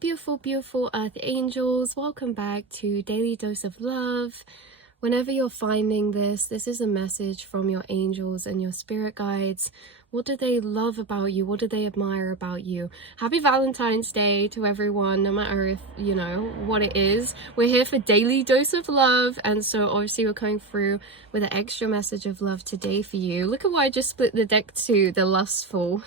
beautiful, beautiful Earth Angels. Welcome back to Daily Dose of Love. Whenever you're finding this is a message from your angels and your spirit guides. What do they love about you? What do they admire about you? Happy Valentine's Day to everyone, no matter if, you know, what it is. We're here for Daily Dose of Love, and so obviously we're coming through with an extra message of love today for you. Look at why I just split the deck to the lustful.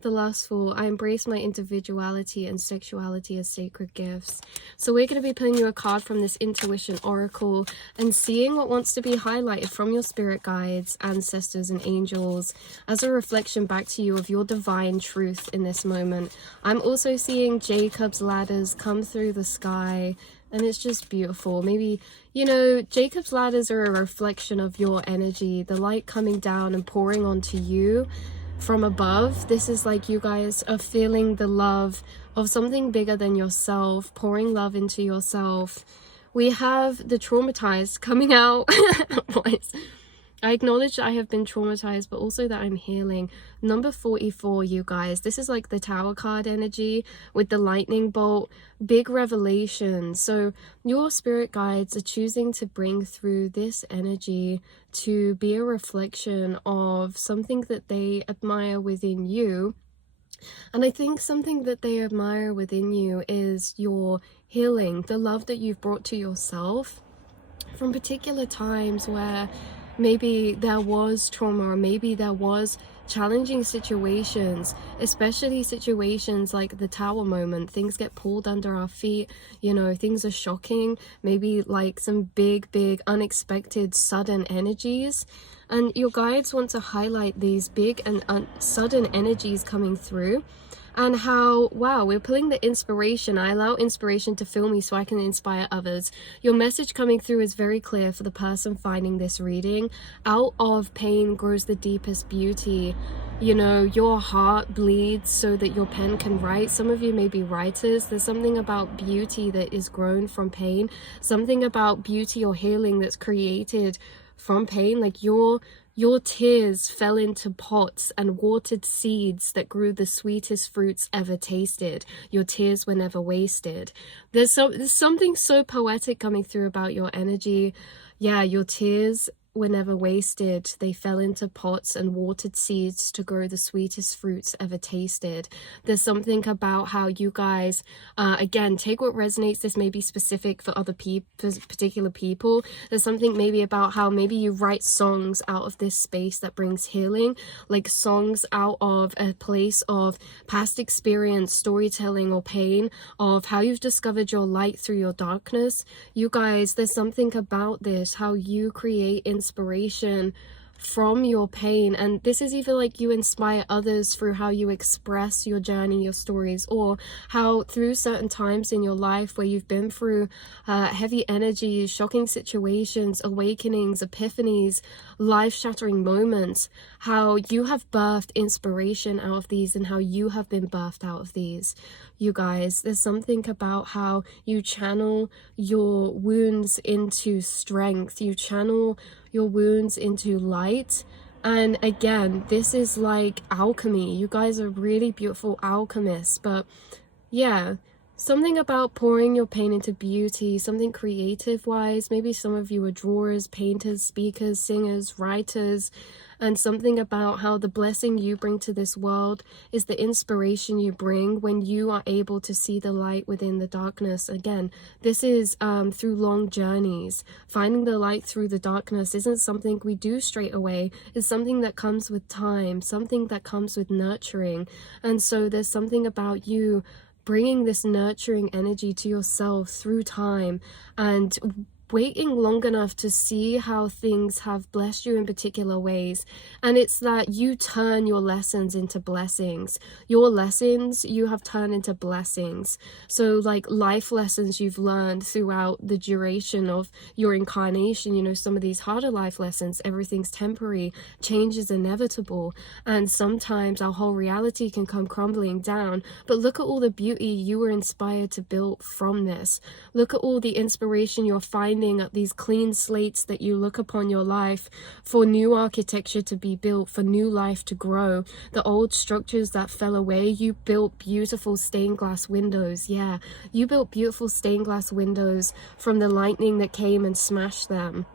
The lustful. I embrace my individuality and sexuality as sacred gifts. So we're going to be pulling you a card from this intuition oracle and seeing what wants to be highlighted from your spirit guides, ancestors, and angels as a reflection back to you of your divine truth in this moment. I'm also seeing Jacob's ladders come through the sky, and it's just beautiful. Maybe, you know, Jacob's ladders are a reflection of your energy, the light coming down and pouring onto you from above. This is like you guys are feeling the love of something bigger than yourself, pouring love into yourself. We have the traumatized coming out. I acknowledge that I have been traumatized, but also that I'm healing. Number 44, you guys. This is like the Tower card energy with the lightning bolt. Big revelation. So your spirit guides are choosing to bring through this energy to be a reflection of something that they admire within you. And I think something that they admire within you is your healing, the love that you've brought to yourself from particular times where maybe there was trauma, or maybe there was challenging situations, especially situations like the Tower moment. Things get pulled under our feet, you know, things are shocking, maybe like some big unexpected sudden energies. And your guides want to highlight these big and sudden energies coming through, and how, wow, we're pulling the inspiration. I allow inspiration to fill me so I can inspire others. Your message coming through is very clear for the person finding this reading. Out of pain grows the deepest beauty. You know, your heart bleeds so that your pen can write. Some of you may be writers. There's something about beauty that is grown from pain. Something about beauty or healing that's created from pain. Like your tears fell into pots and watered seeds that grew the sweetest fruits ever tasted. Your tears were never wasted. There's something so poetic coming through about your energy. Yeah, your tears were never wasted. They fell into pots and watered seeds to grow the sweetest fruits ever tasted. There's something about how you guys, again, take what resonates. This may be specific for other particular people. There's something maybe about how maybe you write songs out of this space that brings healing, like songs out of a place of past experience, storytelling, or pain, of how you've discovered your light through your darkness. You guys, there's something about this, how you create inspiration from your pain, and this is either like you inspire others through how you express your journey, your stories, or how through certain times in your life where you've been through heavy energies, shocking situations, awakenings, epiphanies, life-shattering moments, how you have birthed inspiration out of these and how you have been birthed out of these. You guys, there's something about how you channel your wounds into strength, you channel your wounds into light. And again, this is like alchemy. You guys are really beautiful alchemists. But yeah, something about pouring your pain into beauty, something creative wise. Maybe some of you are drawers, painters, speakers, singers, writers, and something about how the blessing you bring to this world is the inspiration you bring when you are able to see the light within the darkness. Again, this is through long journeys. Finding the light through the darkness isn't something we do straight away. It's something that comes with time, something that comes with nurturing. And so there's something about you bringing this nurturing energy to yourself through time and waiting long enough to see how things have blessed you in particular ways. And it's that you turn your lessons into blessings. Your lessons you have turned into blessings. So like life lessons you've learned throughout the duration of your incarnation, you know, some of these harder life lessons, everything's temporary, change is inevitable, and sometimes our whole reality can come crumbling down. But look at all the beauty you were inspired to build from this. Look at all the inspiration you're finding finding these clean slates that you look upon your life for new architecture to be built, for new life to grow. The old structures that fell away, you built beautiful stained glass windows. Yeah, you built beautiful stained glass windows from the lightning that came and smashed them.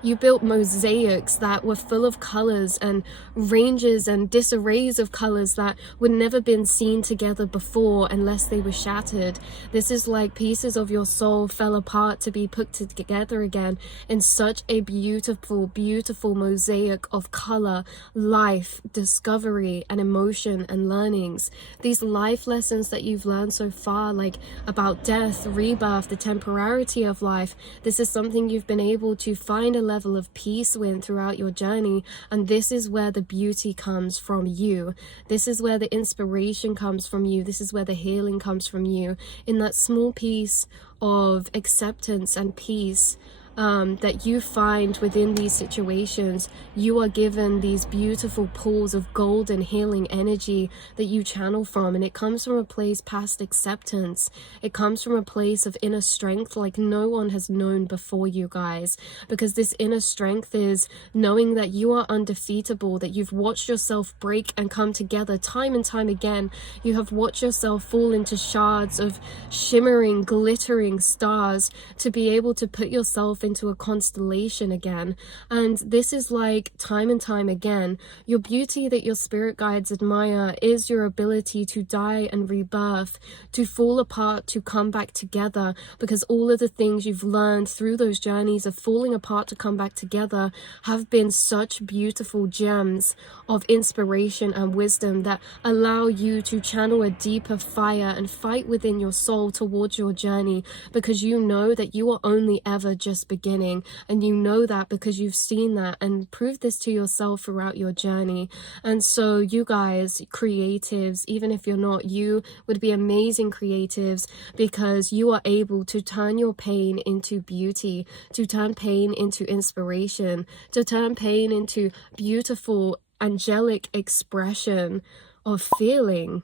You built mosaics that were full of colors and ranges and disarrays of colors that would never been seen together before unless they were shattered. This is like pieces of your soul fell apart to be put together again in such a beautiful, beautiful mosaic of color, life, discovery, and emotion and learnings. These life lessons that you've learned so far, like about death, rebirth, the temporality of life, this is something you've been able to find a level of peace with throughout your journey, and this is where the beauty comes from you. This is where the inspiration comes from you. This is where the healing comes from you, in that small piece of acceptance and peace that you find within these situations. You are given these beautiful pools of golden healing energy that you channel from, and it comes from a place past acceptance. It comes from a place of inner strength like no one has known before, you guys, because this inner strength is knowing that you are undefeatable, that you've watched yourself break and come together time and time again. You have watched yourself fall into shards of shimmering, glittering stars to be able to put yourself into a constellation again. And this is like time and time again, your beauty that your spirit guides admire is your ability to die and rebirth, to fall apart, to come back together, because all of the things you've learned through those journeys of falling apart to come back together have been such beautiful gems of inspiration and wisdom that allow you to channel a deeper fire and fight within your soul towards your journey, because you know that you are only ever just beginning, and you know that because you've seen that and proved this to yourself throughout your journey. And so you guys, creatives, even if you're not, you would be amazing creatives, because you are able to turn your pain into beauty, to turn pain into inspiration, to turn pain into beautiful angelic expression of feeling.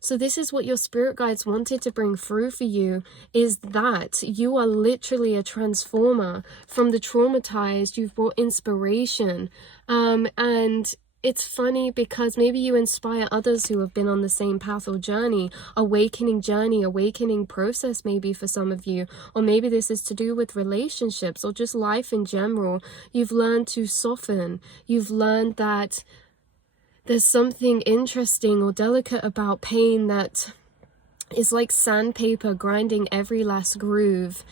So this is what your spirit guides wanted to bring through for you, is that you are literally a transformer. From the traumatized, you've brought inspiration. And it's funny because maybe you inspire others who have been on the same path or journey, awakening process maybe for some of you, or maybe this is to do with relationships or just life in general. You've learned to soften. You've learned that there's something interesting or delicate about pain that is like sandpaper grinding every last groove,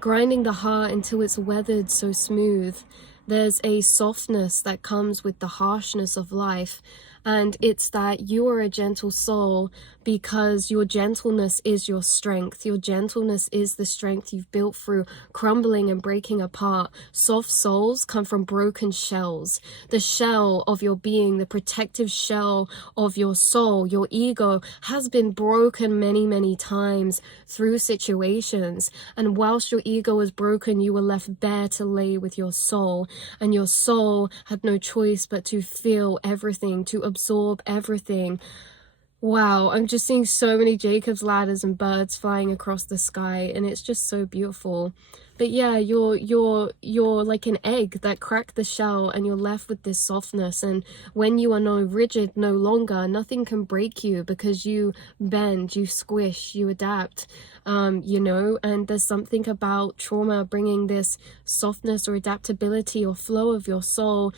grinding the heart until it's weathered so smooth. There's a softness that comes with the harshness of life, and it's that you are a gentle soul because your gentleness is your strength. Your gentleness is the strength you've built through crumbling and breaking apart. Soft souls come from broken shells. The shell of your being, the protective shell of your soul, your ego, has been broken many, many times through situations. And whilst your ego was broken, you were left bare to lay with your soul. And your soul had no choice but to feel everything, to absorb everything. Wow, I'm just seeing so many Jacob's ladders and birds flying across the sky, and it's just so beautiful. But yeah, you're like an egg that cracked the shell, and you're left with this softness. And when you are no rigid no longer, nothing can break you, because you bend, you squish, you adapt. You know, and there's something about trauma bringing this softness or adaptability or flow of your soul,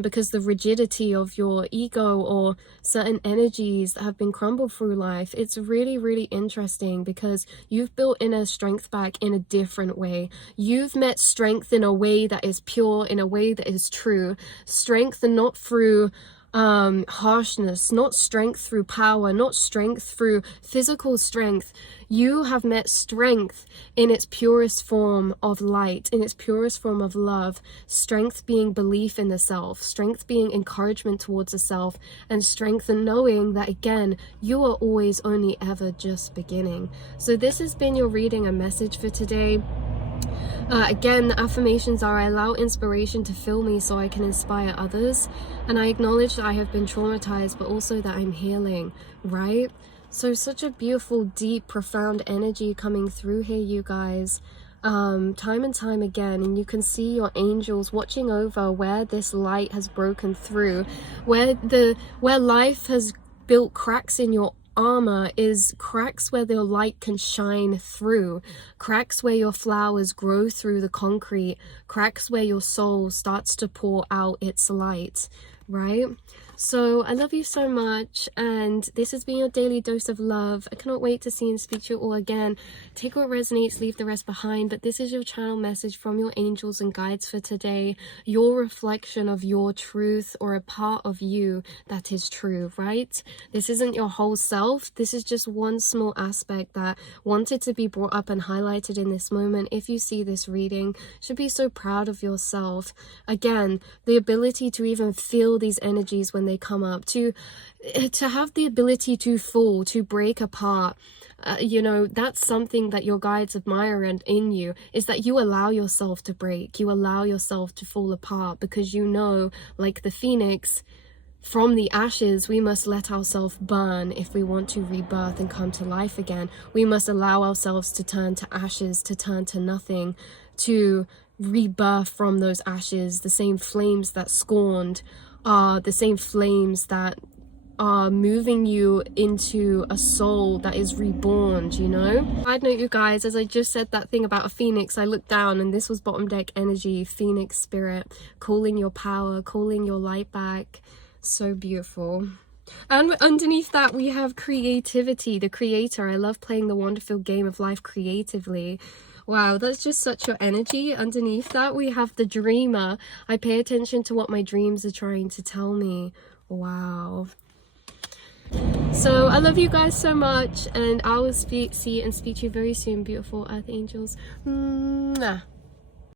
because the rigidity of your ego or certain energies that have been crumbled through life, it's really, really interesting, because you've built inner strength back in a different way. You've met strength in a way that is pure, in a way that is true. Strength not through harshness, not strength through power, not strength through physical strength. You have met strength in its purest form of light, in its purest form of love. Strength being belief in the self, strength being encouragement towards the self, and strength in knowing that, again, you are always only ever just beginning. So this has been your reading and message for today. Again, the affirmations are: I allow inspiration to fill me so I can inspire others, and I acknowledge that I have been traumatized, but also that I'm healing, right? So such a beautiful, deep, profound energy coming through here, you guys. time and time again, and you can see your angels watching over where this light has broken through, where life has built cracks in your armor, is cracks where the light can shine through, cracks where your flowers grow through the concrete, cracks where your soul starts to pour out its light, right? So I love you so much, and this has been your daily dose of love. I cannot wait to see and speak to you all again. Take what resonates, leave the rest behind, but this is your channel message from your angels and guides for today, your reflection of your truth, or a part of you that is true, right? This isn't your whole self. This is just one small aspect that wanted to be brought up and highlighted in this moment. If you see this reading, you should be so proud of yourself. Again, the ability to even feel these energies when they come up, to have the ability to fall, to break apart, you know, that's something that your guides admire, and in you is that you allow yourself to break, you allow yourself to fall apart, because you know, like the phoenix, from the ashes we must let ourselves burn if we want to rebirth and come to life again. We must allow ourselves to turn to ashes, to turn to nothing, to rebirth from those ashes. The same flames that scorned are the same flames that are moving you into a soul that is reborn, you know? Side note, you guys, as I just said that thing about a phoenix, I looked down and this was bottom deck energy, phoenix spirit, calling your power, calling your light back. So beautiful. And underneath that we have creativity, the creator. I love playing the wonderful game of life creatively. Wow, that's just such your energy. Underneath that we have the dreamer. I pay attention to what my dreams are trying to tell me. Wow. So I love you guys so much, and I will see and speak to you very soon, beautiful earth angels. Mwah.